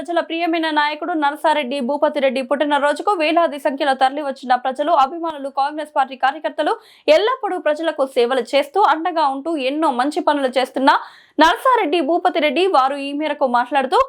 ప్రజల ప్రియమైన నాయకుడు నరసారెడ్డి భూపతిరెడ్డి పుట్టినరోజుకు వేలాది సంఖ్యలో తరలివచ్చిన ప్రజలు, అభిమానులు, కాంగ్రెస్ పార్టీ కార్యకర్తలు ఎల్లప్పుడూ ప్రజలకు సేవలు చేస్తూ అండగా ఉంటూ ఎన్నో మంచి పనులు చేస్తున్న నరసారెడ్డి భూపతిరెడ్డి వారు ఈ మేరకు మాట్లాడుతూ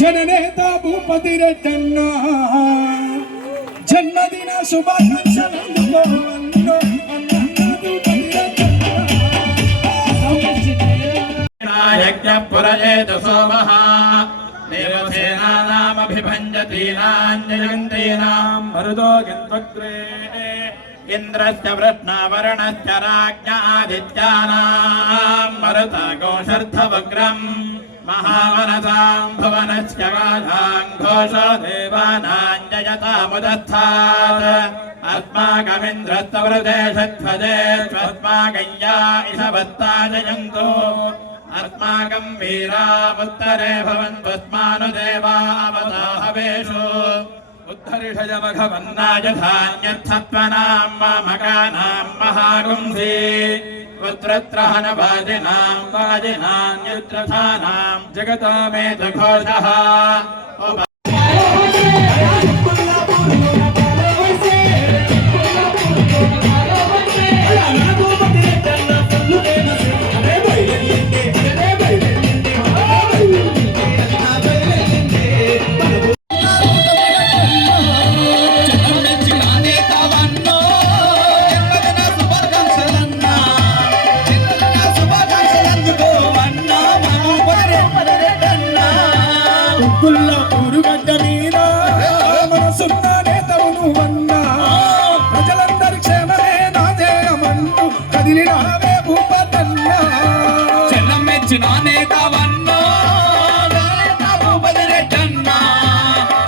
जननेता भूपतिरेड्डन्न जन्मदिन शुभाकांक्षलु यज्ञपुरजेत सोमः देवसेनानामभिभञ्जतीनाञ्जयन्तीनां मरुदो गन्वग्रे इन्द्रस्य वृष्णावरणस्य राज्ञादित्यानां मरुता गोशर्धवग्रम् महावनसां भुवनस्य बाधां घोषो देवानाञ्जयतामुदस्थात् अस्माकमिन्द्रस्तवृदेशध्वजेष्वस्माकं इषवत्ता जयन्तु अस्माकं वीरावुत्तरे भवन्त्वस्मानुदेवावताहवेषु उद्धरिषजमघवन्नायधान्यत्सत्त्वनां मामकानां महागुंसि पुत्रत्रहनवाजिनां वाजिनान्युत्रथानां जगतोमेतघोषः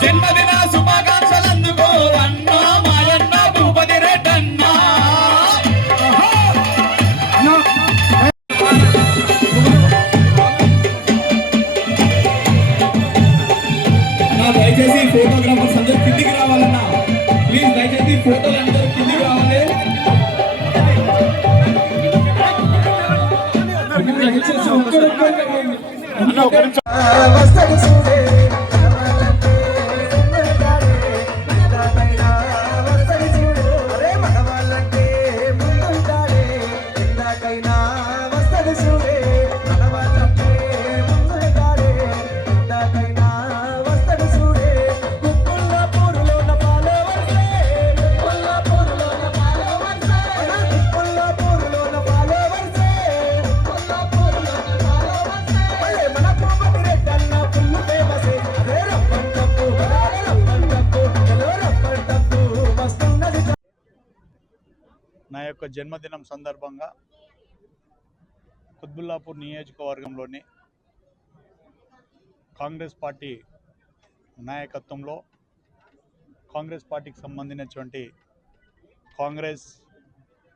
జన్మదిన శుభాకాంక్షలందుకో అన్నా మాయన్న భూపతిరెడ్డన్న. దయచేసి ఫోటోగ్రాఫర్స్ అందరూ కిందికి రావాలన్నా, ప్లీజ్ దయచేసి ఫోటోలు అందరూ కిందికి రావాలి. నా యొక్క జన్మదినం సందర్భంగా కుత్బుల్లాపూర్ నియోజకవర్గంలోని కాంగ్రెస్ పార్టీ నాయకత్వంలో కాంగ్రెస్ పార్టీకి సంబంధించినటువంటి కాంగ్రెస్,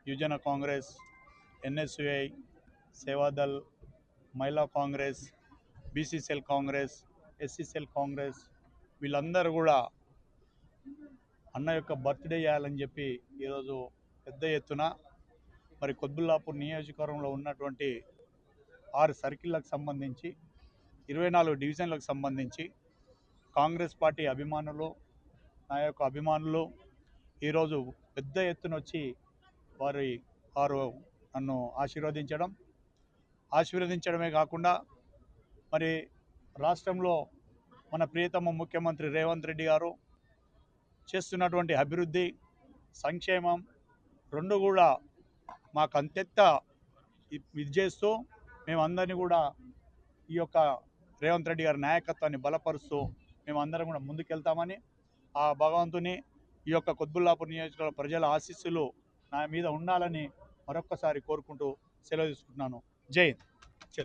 యువజన కాంగ్రెస్, ఎన్ఎస్యుఐ, సేవాదల్, మహిళా కాంగ్రెస్, బీసీసీఎల్ కాంగ్రెస్, ఎస్సీసీఎల్ కాంగ్రెస్ వీళ్ళందరూ కూడా అన్న యొక్క బర్త్డే చేయాలని చెప్పి ఈరోజు పెద్ద ఎత్తున మరి కుత్బుల్లాపూర్ నియోజకవర్గంలో ఉన్నటువంటి 6 సర్కిళ్లకు సంబంధించి 24 డివిజన్లకు సంబంధించి కాంగ్రెస్ పార్టీ అభిమానులు, నా యొక్క అభిమానులు ఈరోజు పెద్ద ఎత్తున వచ్చి వారు నన్ను ఆశీర్వదించడమే కాకుండా మరి రాష్ట్రంలో మన ప్రియతమ ముఖ్యమంత్రి రేవంత్ రెడ్డి గారు చేస్తున్నటువంటి అభివృద్ధి, సంక్షేమం రెండు కూడా మాకు అంతెత్త ఇది చేస్తూ మేమందరినీ కూడా ఈ యొక్క రేవంత్ రెడ్డి గారి నాయకత్వాన్ని బలపరుస్తూ మేమందరం కూడా ముందుకెళ్తామని ఆ భగవంతుని ఈ యొక్క కుత్బుల్లాపూర్ నియోజకవర్గ ప్రజల ఆశీస్సులు నా మీద ఉండాలని మరొక్కసారి కోరుకుంటూ సెలవు తీసుకుంటున్నాను. జై హింద్.